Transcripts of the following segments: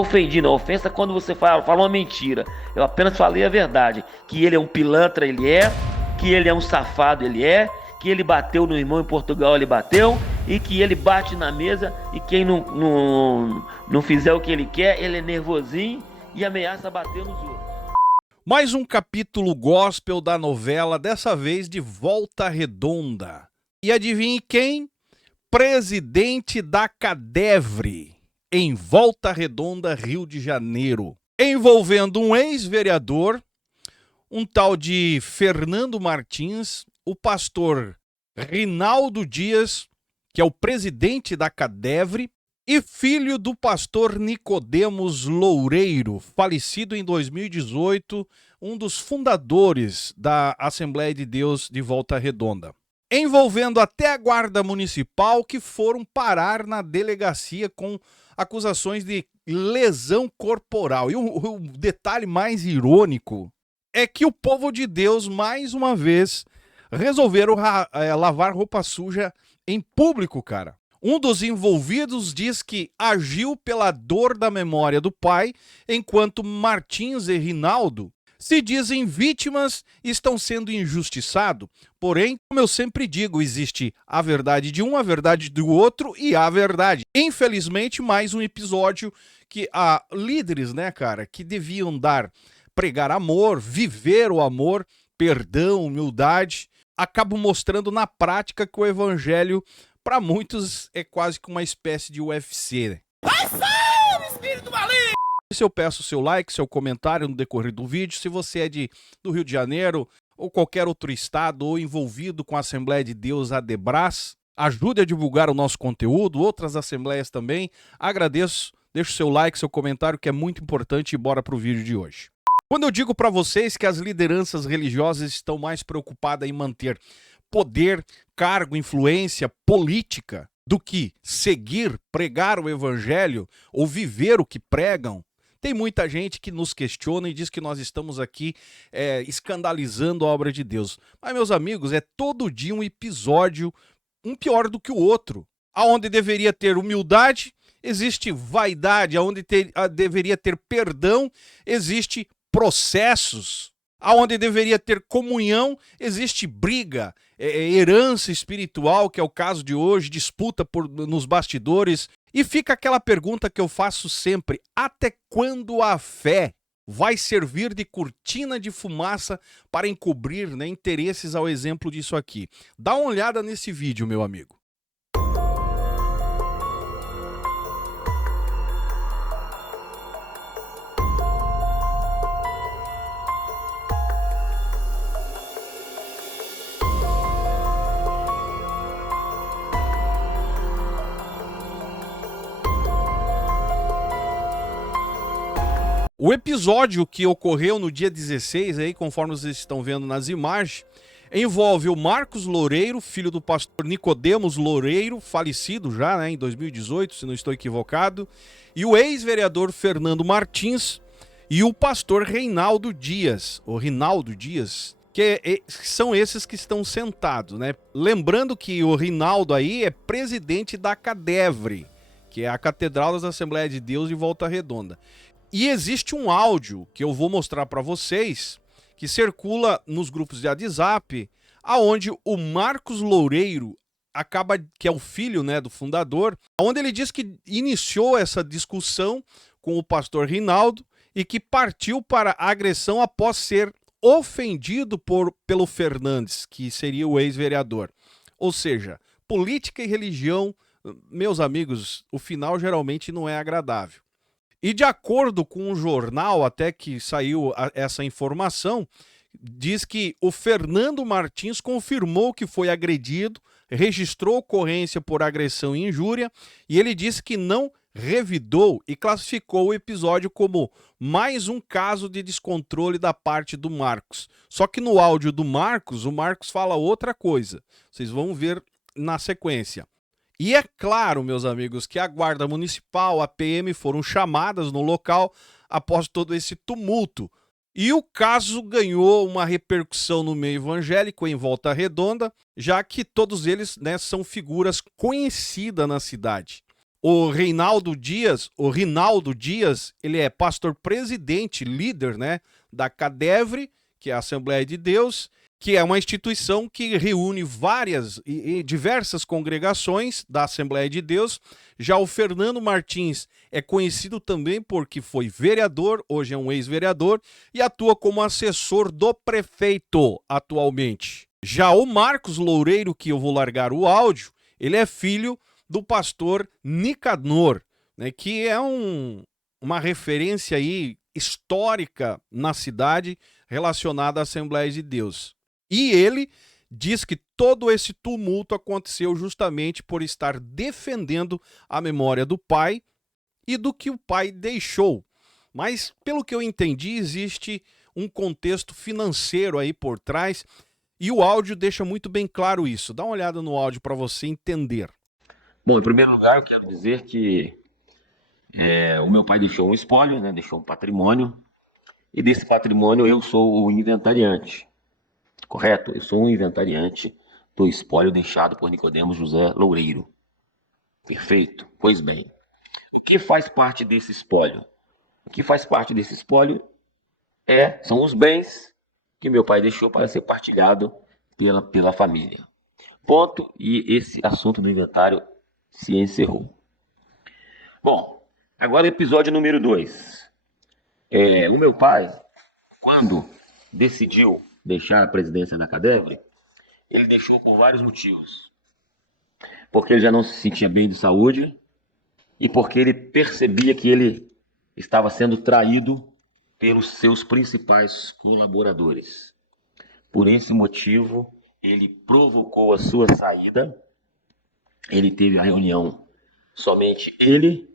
ofendi, não. Ofensa é quando você fala uma mentira. Eu apenas falei a verdade. Que ele é um pilantra, ele é. Que ele é um safado, ele é. Que ele bateu no irmão em Portugal, ele bateu. E que ele bate na mesa. E quem não fizer o que ele quer, ele é nervosinho e ameaça bater nos outros. Mais um capítulo gospel da novela, dessa vez de Volta Redonda. E adivinhe quem? Presidente da Cadevre, em Volta Redonda, Rio de Janeiro. Envolvendo um ex-vereador, um tal de Fernando Martins, o pastor Rinaldo Dias, que é o presidente da Cadevre, e filho do pastor Nicodemos Loureiro, falecido em 2018, um dos fundadores da Assembleia de Deus de Volta Redonda. Envolvendo até a Guarda Municipal, que foram parar na delegacia com acusações de lesão corporal. E o detalhe mais irônico é que o povo de Deus, mais uma vez, resolveram lavar roupa suja em público, cara. Um dos envolvidos diz que agiu pela dor da memória do pai, enquanto Martins e Rinaldo se dizem vítimas e estão sendo injustiçados. Porém, como eu sempre digo, existe a verdade de um, a verdade do outro e a verdade. Infelizmente, mais um episódio que há líderes, né, cara, que deviam pregar amor, viver o amor, perdão, humildade, acabam mostrando na prática que o evangelho, para muitos, é quase que uma espécie de UFC, né? Vai sair, espírito maligno! Se eu peço seu like, seu comentário no decorrer do vídeo, se você é do Rio de Janeiro ou qualquer outro estado ou envolvido com a Assembleia de Deus Adebras, ajude a divulgar o nosso conteúdo, outras assembleias também. Agradeço, deixe seu like, seu comentário, que é muito importante, e bora pro vídeo de hoje. Quando eu digo para vocês que as lideranças religiosas estão mais preocupadas em manter poder, cargo, influência política do que seguir, pregar o evangelho ou viver o que pregam, tem muita gente que nos questiona e diz que nós estamos aqui escandalizando a obra de Deus. Mas, meus amigos, é todo dia um episódio, um pior do que o outro. Aonde deveria ter humildade, existe vaidade. Aonde deveria ter perdão, existe processos. Aonde deveria ter comunhão, existe briga, herança espiritual, que é o caso de hoje, disputa nos bastidores. E fica aquela pergunta que eu faço sempre: até quando a fé vai servir de cortina de fumaça para encobrir, né, interesses ao exemplo disso aqui? Dá uma olhada nesse vídeo, meu amigo. O episódio que ocorreu no dia 16, aí, conforme vocês estão vendo nas imagens, envolve o Marcos Loureiro, filho do pastor Nicodemos Loureiro, falecido já, né, em 2018, se não estou equivocado, e o ex-vereador Fernando Martins e o pastor Rinaldo Dias, que são esses que estão sentados, né? Lembrando que o Rinaldo aí é presidente da Cadevre, que é a Catedral das Assembleias de Deus de Volta Redonda. E existe um áudio que eu vou mostrar para vocês, que circula nos grupos de WhatsApp, aonde o Marcos Loureiro que é o filho, né, do fundador, onde ele diz que iniciou essa discussão com o pastor Rinaldo e que partiu para a agressão após ser ofendido pelo Fernandes, que seria o ex-vereador. Ou seja, política e religião, meus amigos, o final geralmente não é agradável. E de acordo com um jornal, até que saiu essa informação, diz que o Fernando Martins confirmou que foi agredido, registrou ocorrência por agressão e injúria, e ele disse que não revidou e classificou o episódio como mais um caso de descontrole da parte do Marcos. Só que no áudio do Marcos, o Marcos fala outra coisa. Vocês vão ver na sequência. E é claro, meus amigos, que a Guarda Municipal, a PM, foram chamadas no local após todo esse tumulto. E o caso ganhou uma repercussão no meio evangélico em Volta Redonda, já que todos eles, né, são figuras conhecidas na cidade. O Rinaldo Dias, ele é pastor presidente, líder, né, da CADEVRE, que é a Assembleia de Deus, que é uma instituição que reúne várias e diversas congregações da Assembleia de Deus. Já o Fernando Martins é conhecido também porque foi vereador, hoje é um ex-vereador, e atua como assessor do prefeito atualmente. Já o Marcos Loureiro, que eu vou largar o áudio, ele é filho do pastor Nicanor, né, que é uma referência aí histórica na cidade relacionada à Assembleia de Deus. E ele diz que todo esse tumulto aconteceu justamente por estar defendendo a memória do pai e do que o pai deixou. Mas, pelo que eu entendi, existe um contexto financeiro aí por trás e o áudio deixa muito bem claro isso. Dá uma olhada no áudio para você entender. Bom, em primeiro lugar, eu quero dizer que o meu pai deixou um espólio, né? Deixou um patrimônio, e desse patrimônio eu sou o inventariante, correto? Eu sou um inventariante do espólio deixado por Nicodemos José Loureiro. Perfeito? Pois bem, o que faz parte desse espólio? O que faz parte desse espólio são os bens que meu pai deixou para ser partilhado pela família. Ponto, e esse assunto do inventário se encerrou. Bom, agora episódio número 2. O meu pai, quando decidiu deixar a presidência da CADEVRE, ele deixou por vários motivos. Porque ele já não se sentia bem de saúde e porque ele percebia que ele estava sendo traído pelos seus principais colaboradores. Por esse motivo, ele provocou a sua saída. Ele teve a reunião, somente ele,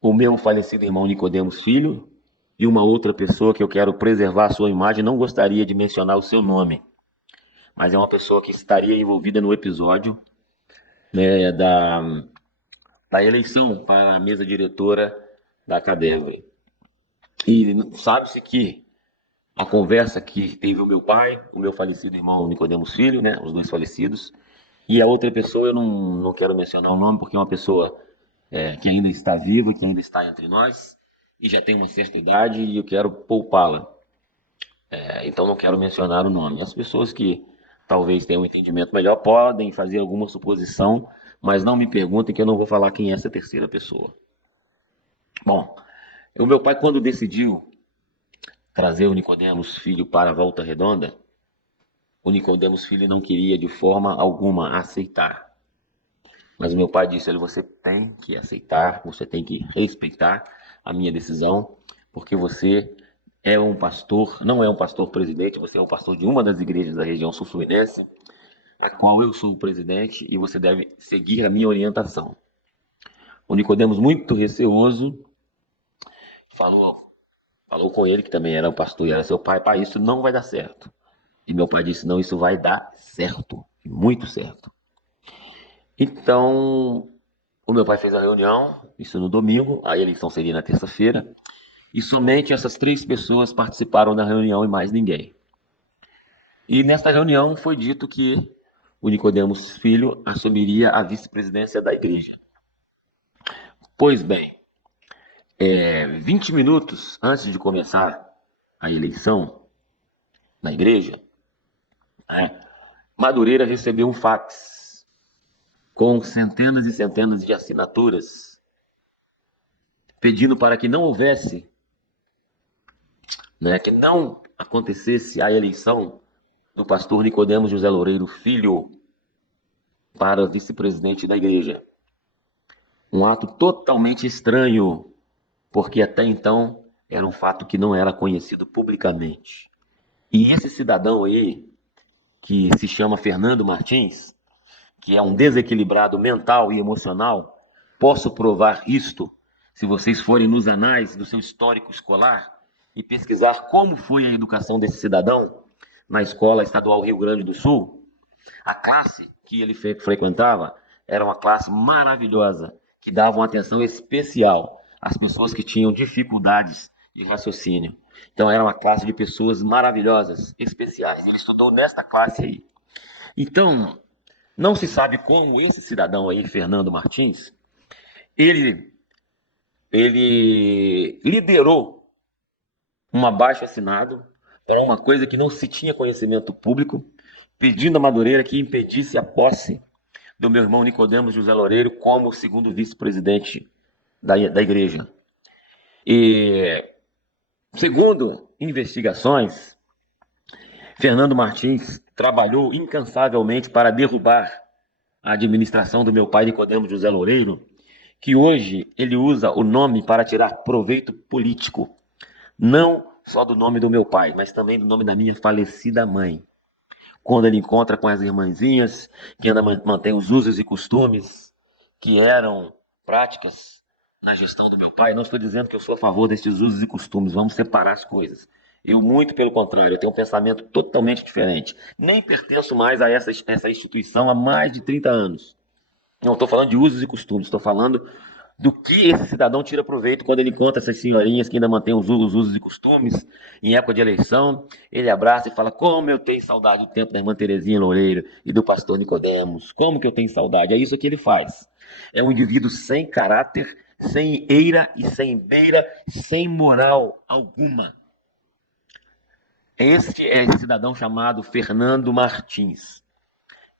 o meu falecido irmão Nicodemos Filho e uma outra pessoa que eu quero preservar a sua imagem, não gostaria de mencionar o seu nome, mas é uma pessoa que estaria envolvida no episódio, né, da eleição para a mesa diretora da CADEVRE. E sabe-se que a conversa que teve o meu pai, o meu falecido irmão Nicodemos Filho, né, os dois falecidos, e a outra pessoa, eu não quero mencionar o nome, porque é uma pessoa que ainda está viva, que ainda está entre nós, e já tem uma certa idade, e eu quero poupá-la. Então não quero mencionar o nome. As pessoas que talvez tenham um entendimento melhor podem fazer alguma suposição, mas não me perguntem que eu não vou falar quem é essa terceira pessoa. Bom, o meu pai, quando decidiu trazer o Nicodemos Filho para a Volta Redonda, o Nicodemos Filho não queria de forma alguma aceitar. Mas o meu pai disse: você tem que aceitar, você tem que respeitar a minha decisão, porque você é um pastor, não é um pastor presidente, você é um pastor de uma das igrejas da região sul-fluminense, a qual eu sou o presidente, e você deve seguir a minha orientação. O Nicodemos, muito receoso, falou com ele, que também era o pastor e era seu pai: pai, isso não vai dar certo. E meu pai disse: não, isso vai dar certo, muito certo. Então, o meu pai fez a reunião, isso no domingo, a eleição seria na terça-feira, e somente essas 3 pessoas participaram da reunião e mais ninguém. E nesta reunião foi dito que o Nicodemos Filho assumiria a vice-presidência da igreja. Pois bem, 20 minutos antes de começar a eleição na igreja, Madureira recebeu um fax com centenas e centenas de assinaturas pedindo para que não houvesse, que não acontecesse a eleição do pastor Nicodemos José Loureiro Filho para vice-presidente da igreja. Um ato totalmente estranho, porque até então era um fato que não era conhecido publicamente. E esse cidadão aí, que se chama Fernando Martins, que é um desequilibrado mental e emocional, posso provar isto se vocês forem nos anais do seu histórico escolar e pesquisar como foi a educação desse cidadão na Escola Estadual Rio Grande do Sul. A classe que ele frequentava era uma classe maravilhosa, que dava uma atenção especial às pessoas que tinham dificuldades de raciocínio. Então era uma classe de pessoas maravilhosas, especiais. Ele estudou nesta classe aí. Então, não se sabe como esse cidadão aí, Fernando Martins, ele liderou um abaixo-assinado para uma coisa que não se tinha conhecimento público, pedindo a Madureira que impedisse a posse do meu irmão Nicodemos José Loureiro como segundo vice-presidente da igreja. E, segundo investigações, Fernando Martins trabalhou incansavelmente para derrubar a administração do meu pai Nicodemos José Loureiro, que hoje ele usa o nome para tirar proveito político, não só do nome do meu pai, mas também do nome da minha falecida mãe. Quando ele encontra com as irmãzinhas, que ainda mantém os usos e costumes que eram práticas na gestão do meu pai, não estou dizendo que eu sou a favor desses usos e costumes, vamos separar as coisas. Eu, muito pelo contrário, eu tenho um pensamento totalmente diferente. Nem pertenço mais a essa instituição há mais de 30 anos. Não estou falando de usos e costumes, estou falando do que esse cidadão tira proveito quando ele encontra essas senhorinhas que ainda mantêm os usos e costumes em época de eleição. Ele abraça e fala: como eu tenho saudade do tempo da irmã Terezinha Loureiro e do pastor Nicodemos, como que eu tenho saudade. É isso que ele faz. É um indivíduo sem caráter, sem eira e sem beira, sem moral alguma. Este é esse cidadão chamado Fernando Martins.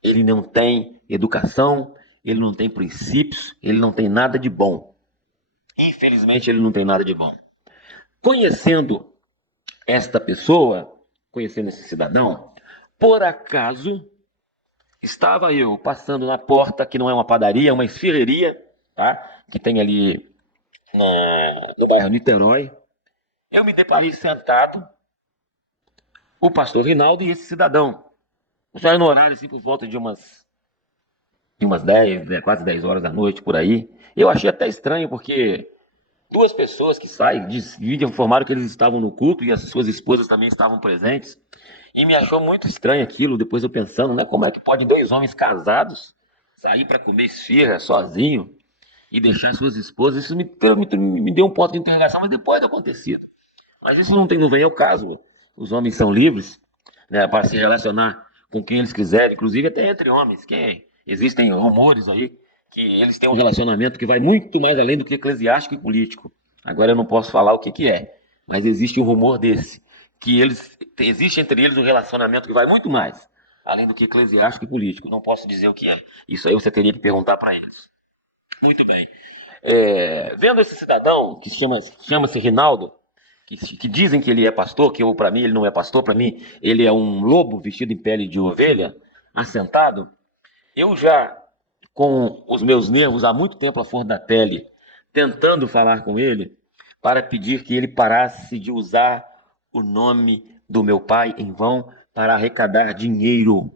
Ele não tem educação, ele não tem princípios, ele não tem nada de bom. Infelizmente, ele não tem nada de bom. Conhecendo esta pessoa, conhecendo esse cidadão, por acaso, estava eu passando na porta, que não é uma padaria, é uma esfirreria, tá? Que tem ali no bairro Niterói. Eu me deparei sentado, o pastor Rinaldo e esse cidadão. Já era no horário, assim, por volta de umas 10, quase 10 horas da noite, por aí. Eu achei até estranho, porque duas pessoas que saem, informaram que eles estavam no culto e as suas esposas também estavam presentes. E me achou muito estranho aquilo, depois eu pensando, né, como é que pode dois homens casados sair para comer esfirra sozinho e deixar suas esposas? Isso me deu um ponto de interrogação, mas depois do acontecido. Mas isso não vem ao caso. Os homens são livres, né, para se relacionar com quem eles quiserem, inclusive até entre homens. Existem rumores aí que eles têm um relacionamento que vai muito mais além do que eclesiástico e político. Agora eu não posso falar o que é, mas existe um rumor desse, que existe entre eles um relacionamento que vai muito mais além do que eclesiástico e político. Não posso dizer o que é. Isso aí você teria que perguntar para eles. Muito bem. Vendo esse cidadão, que chama-se Rinaldo, que dizem que ele é pastor, que para mim ele não é pastor, para mim ele é um lobo vestido em pele de ovelha, assentado, eu já, com os meus nervos há muito tempo à flor da pele, tentando falar com ele, para pedir que ele parasse de usar o nome do meu pai em vão para arrecadar dinheiro.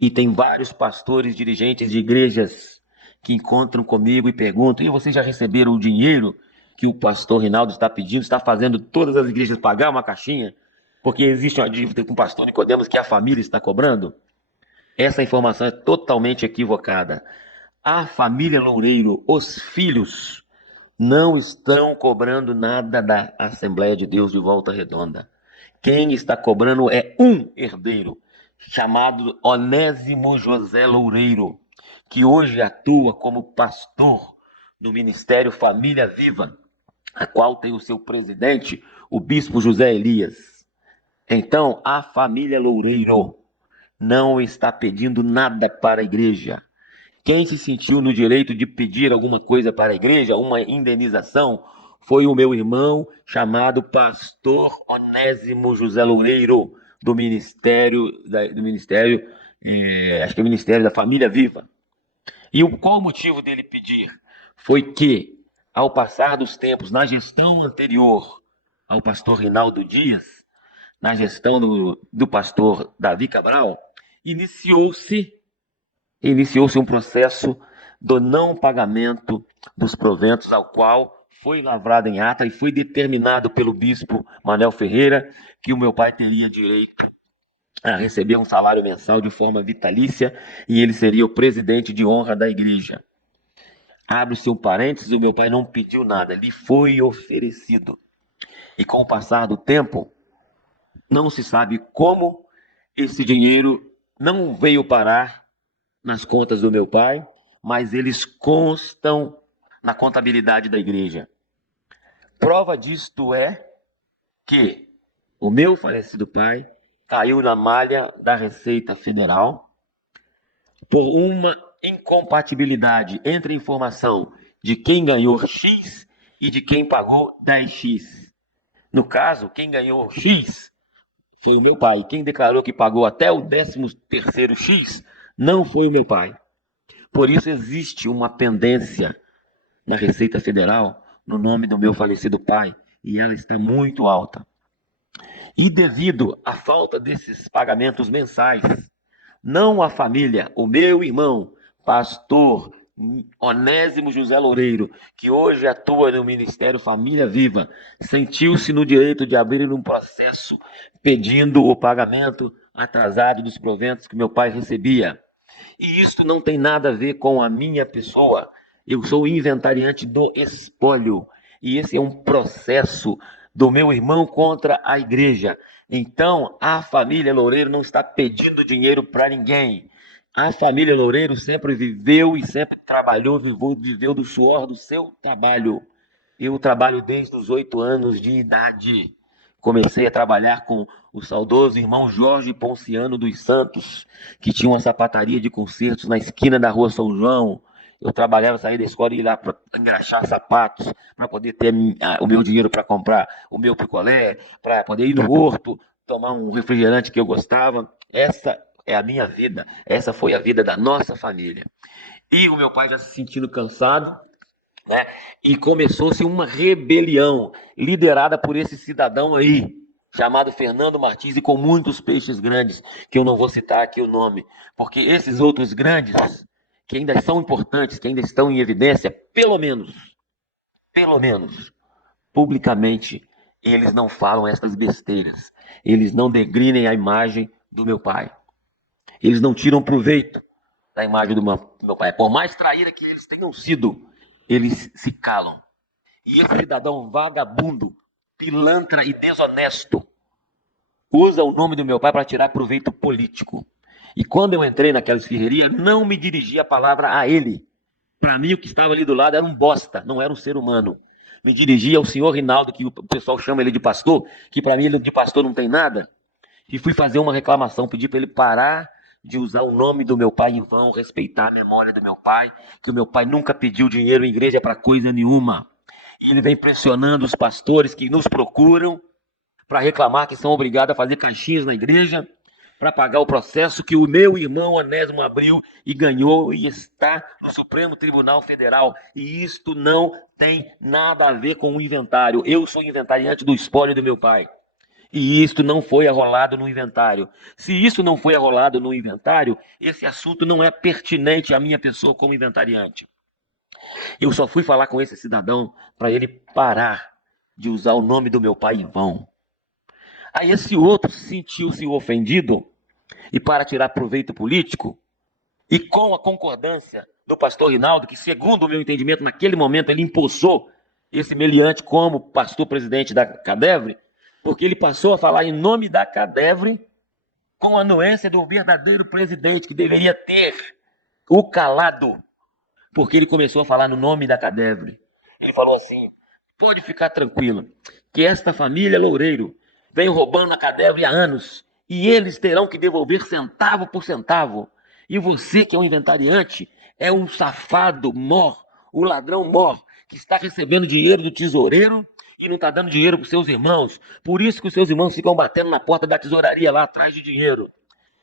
E tem vários pastores, dirigentes de igrejas que encontram comigo e perguntam: e vocês já receberam o dinheiro que o pastor Rinaldo está pedindo? Está fazendo todas as igrejas pagar uma caixinha porque existe uma dívida com o pastor Nicodemos que a família está cobrando? Essa informação é totalmente equivocada. A família Loureiro, os filhos, não estão cobrando nada da Assembleia de Deus de Volta Redonda. Quem está cobrando é um herdeiro, chamado Onésimo José Loureiro, que hoje atua como pastor do Ministério Família Viva, a qual tem o seu presidente, o bispo José Elias. Então, a família Loureiro não está pedindo nada para a igreja. Quem se sentiu no direito de pedir alguma coisa para a igreja, uma indenização, foi o meu irmão chamado pastor Onésimo José Loureiro, do Ministério, acho que é o Ministério da Família Viva. E qual o motivo dele pedir? Foi que, ao passar dos tempos, na gestão anterior ao pastor Rinaldo Dias, na gestão do pastor Davi Cabral, iniciou-se um processo do não pagamento dos proventos, ao qual foi lavrado em ata e foi determinado pelo bispo Manuel Ferreira que o meu pai teria direito a receber um salário mensal de forma vitalícia e ele seria o presidente de honra da igreja. Abre-se um parênteses: o meu pai não pediu nada, lhe foi oferecido. E com o passar do tempo, não se sabe como esse dinheiro não veio parar nas contas do meu pai, mas eles constam na contabilidade da igreja. Prova disto é que o meu falecido pai caiu na malha da Receita Federal por uma incompatibilidade entre a informação de quem ganhou X e de quem pagou 10X. No caso, quem ganhou X foi o meu pai. Quem declarou que pagou até o 13º X não foi o meu pai. Por isso existe uma pendência na Receita Federal no nome do meu falecido pai, e ela está muito alta. E devido à falta desses pagamentos mensais, não a família, o meu irmão, pastor Onésimo José Loureiro, que hoje atua no Ministério Família Viva, sentiu-se no direito de abrir um processo pedindo o pagamento atrasado dos proventos que meu pai recebia. E isso não tem nada a ver com a minha pessoa. Eu sou inventariante do espólio. E esse é um processo do meu irmão contra a igreja. Então, a família Loureiro não está pedindo dinheiro para ninguém. A família Loureiro sempre viveu e sempre trabalhou, viveu do suor do seu trabalho. Eu trabalho desde os 8 anos de idade. Comecei a trabalhar com o saudoso irmão Jorge Ponciano dos Santos, que tinha uma sapataria de concertos na esquina da rua São João. Eu trabalhava, saía da escola e ia lá para engraxar sapatos, para poder ter o meu dinheiro para comprar o meu picolé, para poder ir no horto, tomar um refrigerante que eu gostava. Essa é a minha vida, essa foi a vida da nossa família. E o meu pai já se sentindo cansado, né? E começou-se uma rebelião liderada por esse cidadão aí, chamado Fernando Martins, e com muitos peixes grandes, que eu não vou citar aqui o nome, porque esses outros grandes, que ainda são importantes, que ainda estão em evidência, pelo menos, publicamente, eles não falam essas besteiras, eles não degrinem a imagem do meu pai, eles não tiram proveito da imagem do meu pai, por mais traíra que eles tenham sido, eles se calam. E esse cidadão vagabundo, pilantra e desonesto, usa o nome do meu pai para tirar proveito político. E quando eu entrei naquela esfirreria, não me dirigi a palavra a ele. Para mim, o que estava ali do lado era um bosta, não era um ser humano. Me dirigi ao senhor Rinaldo, que o pessoal chama ele de pastor, que para mim ele de pastor não tem nada. E fui fazer uma reclamação, pedi para ele parar de usar o nome do meu pai em vão, respeitar a memória do meu pai, que o meu pai nunca pediu dinheiro em igreja para coisa nenhuma. E ele vem pressionando os pastores que nos procuram para reclamar que são obrigados a fazer caixinhas na igreja para pagar o processo que o meu irmão Onésimo abriu e ganhou e está no Supremo Tribunal Federal. E isto não tem nada a ver com o inventário. Eu sou inventariante do espólio do meu pai. E isto não foi arrolado no inventário. Se isso não foi arrolado no inventário, esse assunto não é pertinente à minha pessoa como inventariante. Eu só fui falar com esse cidadão para ele parar de usar o nome do meu pai em vão. Aí esse outro sentiu-se ofendido e para tirar proveito político, e com a concordância do pastor Rinaldo, que segundo o meu entendimento, naquele momento ele impulsou esse meliante como pastor presidente da Cadevre, porque ele passou a falar em nome da Cadevre com a anuência do verdadeiro presidente, que deveria ter o calado, porque ele começou a falar no nome da Cadevre. Ele falou assim: pode ficar tranquilo, que esta família Loureiro vem roubando a Cadevre há anos, e eles terão que devolver centavo por centavo. E você, que é um inventariante, é um safado mor, o ladrão mor, que está recebendo dinheiro do tesoureiro e não está dando dinheiro para os seus irmãos. Por isso que os seus irmãos ficam batendo na porta da tesouraria lá atrás de dinheiro.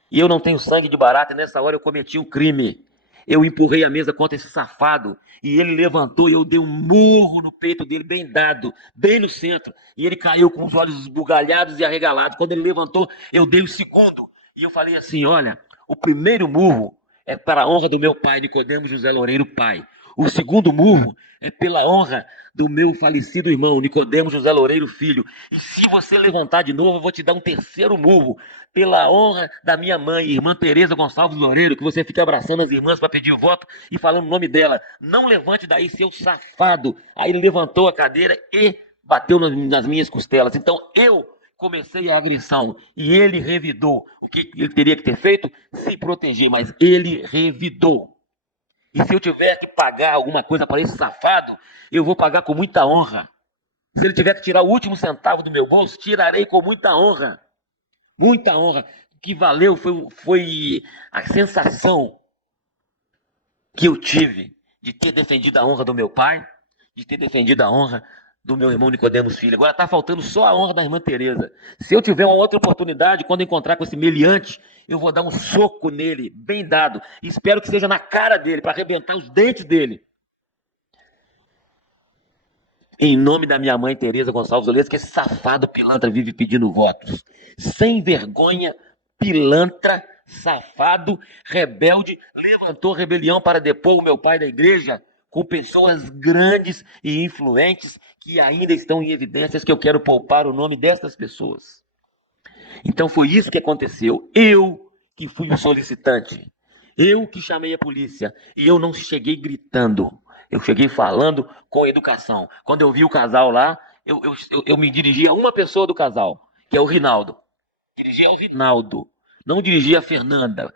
E eu não tenho sangue de barata, e nessa hora eu cometi um crime. Eu empurrei a mesa contra esse safado, e ele levantou e eu dei um murro no peito dele, bem dado, bem no centro. E ele caiu com os olhos esbugalhados e arregalados. Quando ele levantou, eu dei o segundo. E eu falei assim: olha, o primeiro murro é para a honra do meu pai, Nicodemo José Loureiro, pai. O segundo murro é pela honra do meu falecido irmão, Nicodemo José Loureiro, filho. E se você levantar de novo, eu vou te dar um terceiro murro, pela honra da minha mãe, irmã Tereza Gonçalves Loureiro, que você fica abraçando as irmãs para pedir o voto e falando o nome dela. Não levante daí, seu safado. Aí ele levantou a cadeira e bateu nas minhas costelas. Então eu comecei a agressão e ele revidou. O que ele teria que ter feito? Se proteger, mas ele revidou. E se eu tiver que pagar alguma coisa para esse safado, eu vou pagar com muita honra. Se ele tiver que tirar o último centavo do meu bolso, tirarei com muita honra. Muita honra. O que valeu foi a sensação que eu tive de ter defendido a honra do meu pai, de ter defendido a honra do meu irmão Nicodemos Filho. Agora está faltando só a honra da irmã Tereza. Se eu tiver uma outra oportunidade, quando encontrar com esse meliante, eu vou dar um soco nele, bem dado. Espero que seja na cara dele, para arrebentar os dentes dele. Em nome da minha mãe Tereza Gonçalves Olezzo, que esse safado pilantra vive pedindo votos. Sem vergonha, pilantra, safado, rebelde, levantou rebelião para depor o meu pai da igreja, com pessoas grandes e influentes que ainda estão em evidências, que eu quero poupar o nome dessas pessoas. Então foi isso que aconteceu. Eu que fui o solicitante. Eu que chamei a polícia. E eu não cheguei gritando. Eu cheguei falando com educação. Quando eu vi o casal lá, eu me dirigi a uma pessoa do casal, que é o Rinaldo. Dirigi ao Rinaldo. Não dirigi a Fernanda.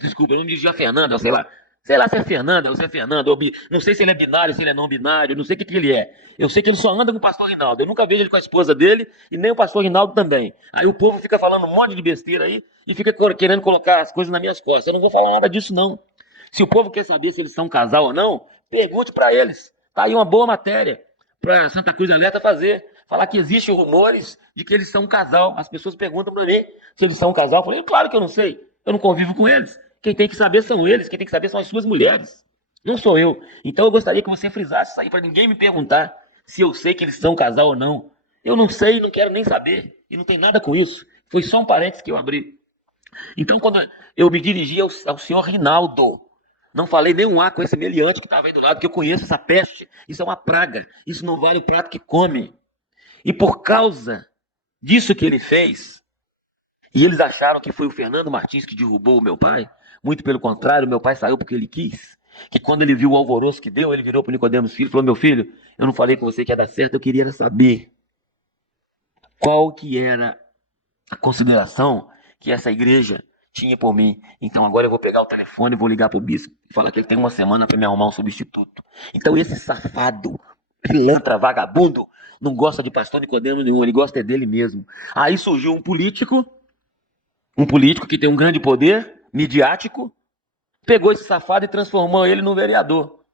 Desculpa, eu não dirigi a Fernanda, sei lá. Sei lá se é Fernanda ou se é Fernando. Não sei se ele é binário, se ele é não binário. Não sei o que ele é. Eu sei que ele só anda com o pastor Rinaldo. Eu nunca vejo ele com a esposa dele e nem o pastor Rinaldo também. Aí o povo fica falando um monte de besteira aí e fica querendo colocar as coisas nas minhas costas. Eu não vou falar nada disso, não. Se o povo quer saber se eles são um casal ou não, pergunte para eles. Tá aí uma boa matéria para Santa Cruz Alerta fazer. Falar que existem rumores de que eles são um casal. As pessoas perguntam para mim se eles são um casal. Eu falei, claro que eu não sei. Eu não convivo com eles. Quem tem que saber são eles. Quem tem que saber são as suas mulheres. Não sou eu. Então eu gostaria que você frisasse isso aí para ninguém me perguntar se eu sei que eles são um casal ou não. Eu não sei, não quero nem saber. E não tem nada com isso. Foi só um parênteses que eu abri. Então quando eu me dirigi ao senhor Rinaldo, não falei nem um A com esse meliante que estava aí do lado, que eu conheço essa peste. Isso é uma praga. Isso não vale o prato que come. E por causa disso que ele fez, e eles acharam que foi o Fernando Martins que derrubou o meu pai, muito pelo contrário, meu pai saiu porque ele quis. Que quando ele viu o alvoroço que deu, ele virou para o Nicodemos Filho e falou, meu filho, eu não falei com você que ia dar certo, eu queria saber qual que era a consideração que essa igreja tinha por mim. Então agora eu vou pegar o telefone e vou ligar pro bispo e falar que ele tem uma semana para me arrumar um substituto. Então esse safado, pilantra, vagabundo, não gosta de pastor Nicodemos nenhum, ele gosta dele mesmo. Aí surgiu um político que tem um grande poder midiático, pegou esse safado e transformou ele num vereador.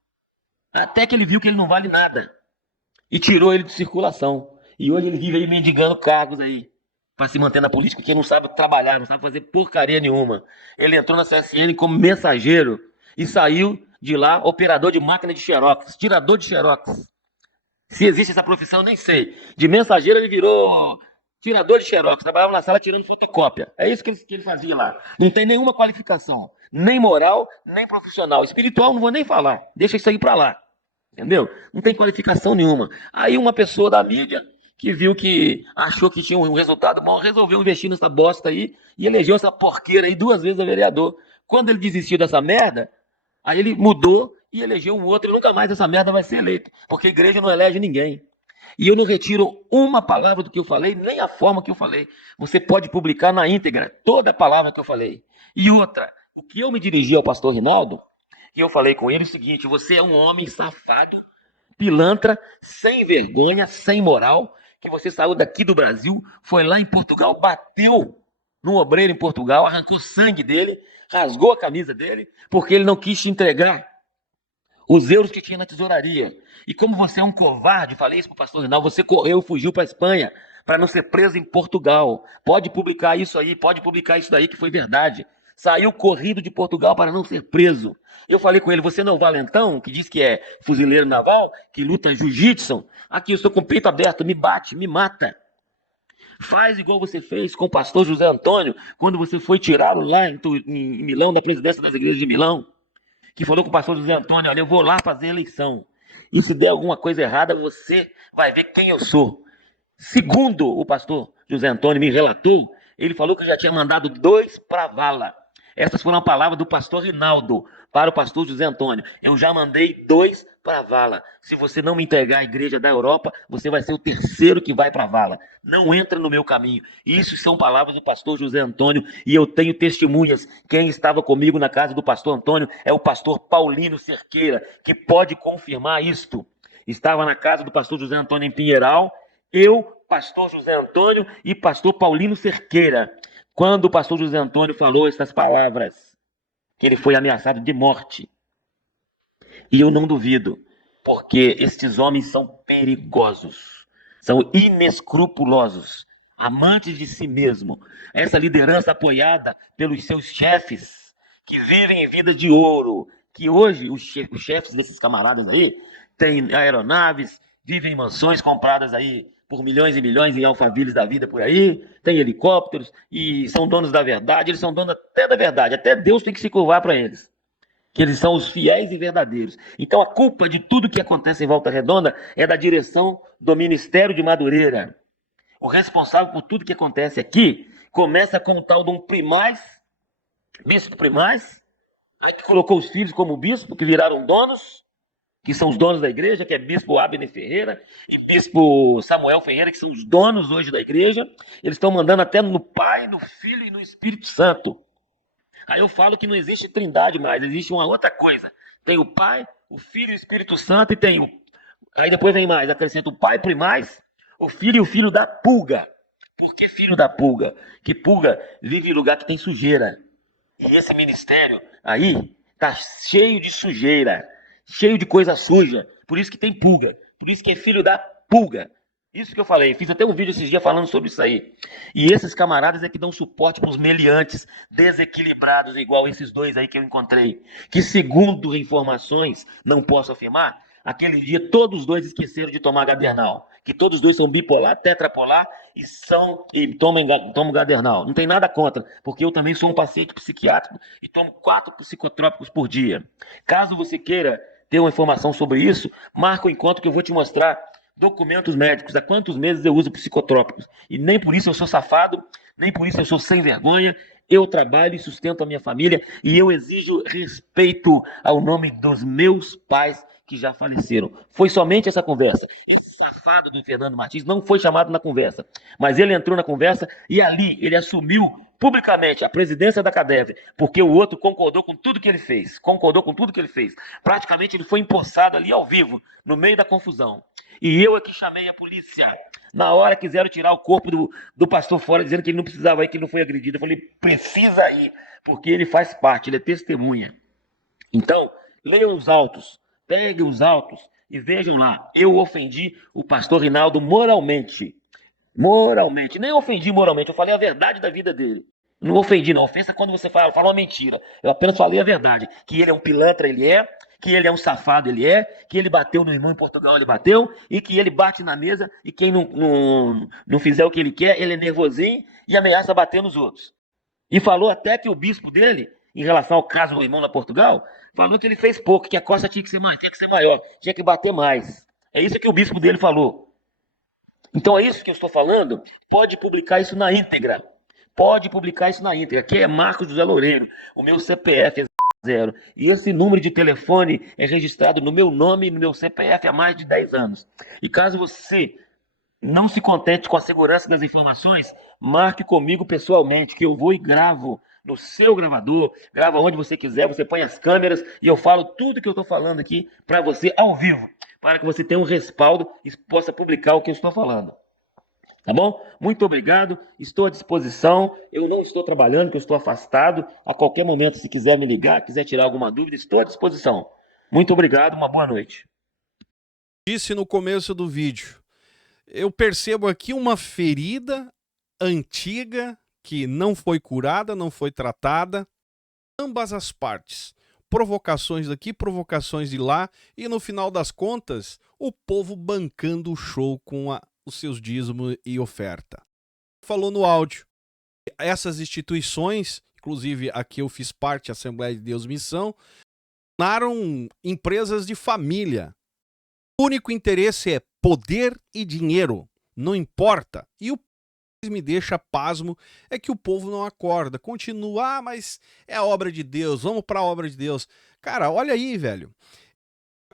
Até que ele viu que ele não vale nada e tirou ele de circulação. E hoje ele vive aí mendigando cargos aí, para se manter na política, que não sabe trabalhar, não sabe fazer porcaria nenhuma. Ele entrou na CSN como mensageiro e saiu de lá operador de máquina de xerox, tirador de xerox. Se existe essa profissão, nem sei. De mensageiro ele virou tirador de xerox, trabalhava na sala tirando fotocópia. É isso que ele fazia lá. Não tem nenhuma qualificação, nem moral, nem profissional. Espiritual não vou nem falar, deixa isso aí para lá. Entendeu? Não tem qualificação nenhuma. Aí uma pessoa da mídia que viu que achou que tinha um resultado bom, resolveu investir nessa bosta aí e elegeu essa porqueira aí 2 vezes a vereador. Quando ele desistiu dessa merda, aí ele mudou e elegeu um outro e nunca mais essa merda vai ser eleita, porque a igreja não elege ninguém. E eu não retiro uma palavra do que eu falei, nem a forma que eu falei. Você pode publicar na íntegra toda a palavra que eu falei. E outra, o que eu me dirigi ao pastor Rinaldo, e eu falei com ele o seguinte, você é um homem safado, pilantra, sem vergonha, sem moral, que você saiu daqui do Brasil, foi lá em Portugal, bateu no obreiro em Portugal, arrancou sangue dele, rasgou a camisa dele, porque ele não quis te entregar os euros que tinha na tesouraria. E como você é um covarde, falei isso para o pastor Rinaldo, você correu e fugiu para a Espanha para não ser preso em Portugal. Pode publicar isso aí, pode publicar isso daí que foi verdade. Saiu corrido de Portugal para não ser preso. Eu falei com ele, você não é o Valentão, que diz que é fuzileiro naval, que luta jiu-jitsu? Aqui eu estou com o peito aberto, me bate, me mata. Faz igual você fez com o pastor José Antônio, quando você foi tirado lá em Milão, da presidência das igrejas de Milão, que falou com o pastor José Antônio, olha, eu vou lá fazer a eleição. E se der alguma coisa errada, você vai ver quem eu sou. Segundo o pastor José Antônio me relatou, ele falou que eu já tinha mandado 2 para a vala. Essas foram as palavras do pastor Rinaldo para o pastor José Antônio. Eu já mandei 2 para a vala. Se você não me entregar a igreja da Europa, você vai ser o terceiro que vai para a vala. Não entra no meu caminho. Isso são palavras do pastor José Antônio e eu tenho testemunhas. Quem estava comigo na casa do pastor Antônio é o pastor Paulino Cerqueira, que pode confirmar isto. Estava na casa do pastor José Antônio em Pinheiral, eu, pastor José Antônio e pastor Paulino Cerqueira. Quando o pastor José Antônio falou essas palavras, que ele foi ameaçado de morte. E eu não duvido, porque estes homens são perigosos, são inescrupulosos, amantes de si mesmo. Essa liderança apoiada pelos seus chefes, que vivem em vida de ouro, que hoje os chefes desses camaradas aí têm aeronaves, vivem em mansões compradas aí por milhões e milhões em Alphavilles da vida por aí, têm helicópteros e são donos da verdade, eles são donos até da verdade, até Deus tem que se curvar para eles, que eles são os fiéis e verdadeiros. Então a culpa de tudo que acontece em Volta Redonda é da direção do Ministério de Madureira. O responsável por tudo que acontece aqui começa com o tal de um primaz, bispo primaz, aí que colocou os filhos como bispo, que viraram donos, que são os donos da igreja, que é bispo Abner Ferreira e bispo Samuel Ferreira, que são os donos hoje da igreja. Eles estão mandando até no Pai, no Filho e no Espírito Santo. Aí eu falo que não existe trindade mais, existe uma outra coisa. Tem o Pai, o Filho e o Espírito Santo, e tem o... Aí depois vem mais, acrescenta o Pai primaz, o Filho e o Filho da pulga. Por que filho da pulga? Que pulga vive em lugar que tem sujeira. E esse ministério aí tá cheio de sujeira, cheio de coisa suja. Por isso que tem pulga, por isso que é filho da pulga. Isso que eu falei, fiz até um vídeo esses dias falando sobre isso aí. E esses camaradas é que dão suporte para os meliantes desequilibrados, igual esses dois aí que eu encontrei. Que, segundo informações, não posso afirmar, aquele dia todos os dois esqueceram de tomar gadernal. Que todos os dois são bipolar, tetrapolar e tomam gadernal. Não tem nada contra, porque eu também sou um paciente psiquiátrico e tomo 4 psicotrópicos por dia. Caso você queira ter uma informação sobre isso, marca o encontro que eu vou te mostrar documentos médicos, há quantos meses eu uso psicotrópicos. E nem por isso eu sou safado, nem por isso eu sou sem vergonha. Eu trabalho e sustento a minha família e eu exijo respeito ao nome dos meus pais que já faleceram. Foi somente essa conversa. Esse safado do Fernando Martins não foi chamado na conversa, mas ele entrou na conversa e ali ele assumiu publicamente a presidência da CADEV, porque o outro concordou com tudo que ele fez. Praticamente ele foi empossado ali ao vivo, no meio da confusão. E eu é que chamei a polícia. Na hora quiseram tirar o corpo do pastor fora, dizendo que ele não precisava ir, que ele não foi agredido. Eu falei, precisa ir, porque ele faz parte, ele é testemunha. Então, leiam os autos, peguem os autos e vejam lá. Eu ofendi o pastor Rinaldo moralmente. Moralmente. Nem ofendi moralmente, eu falei a verdade da vida dele. Não ofendi, não. Ofensa quando você fala uma mentira. Eu apenas falei a verdade. Que ele é um pilantra, ele é. Que ele é um safado, ele é. Que ele bateu no irmão em Portugal, ele bateu. E que ele bate na mesa. E quem não fizer o que ele quer, ele é nervosinho e ameaça bater nos outros. E falou até que o bispo dele, em relação ao caso do irmão na Portugal, falou que ele fez pouco, que a costa tinha que ser maior, tinha que bater mais. É isso que o bispo dele falou. Então é isso que eu estou falando. Pode publicar isso na íntegra. Aqui é Marcos José Loureiro. O meu CPF é 0. E esse número de telefone é registrado no meu nome e no meu CPF há mais de 10 anos. E caso você não se contente com a segurança das informações, marque comigo pessoalmente, que eu vou e gravo no seu gravador, grava onde você quiser, você põe as câmeras e eu falo tudo que eu estou falando aqui para você ao vivo, para que você tenha um respaldo e possa publicar o que eu estou falando. Tá bom? Muito obrigado, estou à disposição, eu não estou trabalhando, porque eu estou afastado. A qualquer momento, se quiser me ligar, quiser tirar alguma dúvida, estou à disposição. Muito obrigado, uma boa noite. Disse no começo do vídeo, eu percebo aqui uma ferida antiga que não foi curada, não foi tratada, ambas as partes. Provocações daqui, provocações de lá, e no final das contas, o povo bancando o show com os seus dízimos e oferta. Falou no áudio, essas instituições, inclusive aqui eu fiz parte, Assembleia de Deus Missão, tornaram empresas de família. O único interesse é poder e dinheiro, não importa. E o que me deixa pasmo é que o povo não acorda, continua, mas é a obra de Deus, vamos para a obra de Deus. Cara, olha aí, velho.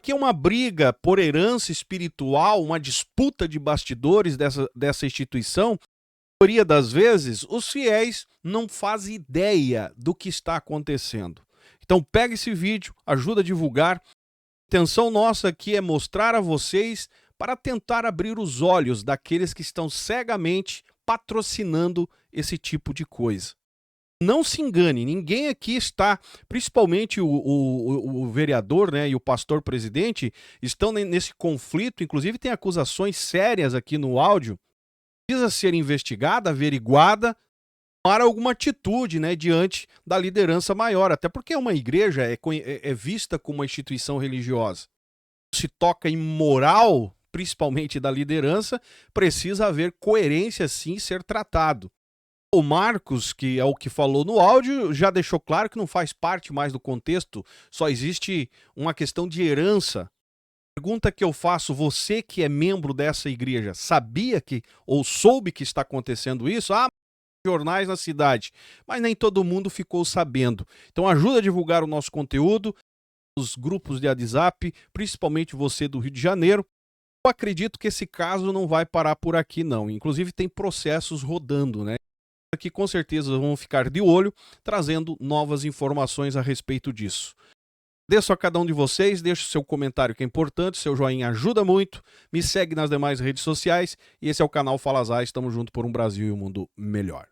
aqui é uma briga por herança espiritual, uma disputa de bastidores dessa instituição. A maioria das vezes, os fiéis não fazem ideia do que está acontecendo. Então pega esse vídeo, ajuda a divulgar. A intenção nossa aqui é mostrar a vocês para tentar abrir os olhos daqueles que estão cegamente patrocinando esse tipo de coisa. Não se engane, ninguém aqui está, principalmente o vereador, né, e o pastor presidente, estão nesse conflito, inclusive tem acusações sérias aqui no áudio, precisa ser investigada, averiguada, para alguma atitude, né, diante da liderança maior, até porque uma igreja é vista como uma instituição religiosa. Se toca em moral, principalmente da liderança, precisa haver coerência sim ser tratado. O Marcos, que é o que falou no áudio, já deixou claro que não faz parte mais do contexto, só existe uma questão de herança. Pergunta que eu faço, você que é membro dessa igreja, sabia que, ou soube que está acontecendo isso? Ah, jornais na cidade, mas nem todo mundo ficou sabendo. Então ajuda a divulgar o nosso conteúdo, os grupos de WhatsApp, principalmente você do Rio de Janeiro. Eu acredito que esse caso não vai parar por aqui não, inclusive tem processos rodando, né? Aqui com certeza vamos ficar de olho, trazendo novas informações a respeito disso. Agradeço a cada um de vocês, deixe o seu comentário que é importante, seu joinha ajuda muito, me segue nas demais redes sociais e esse é o canal Fala Zay, estamos juntos por um Brasil e um mundo melhor.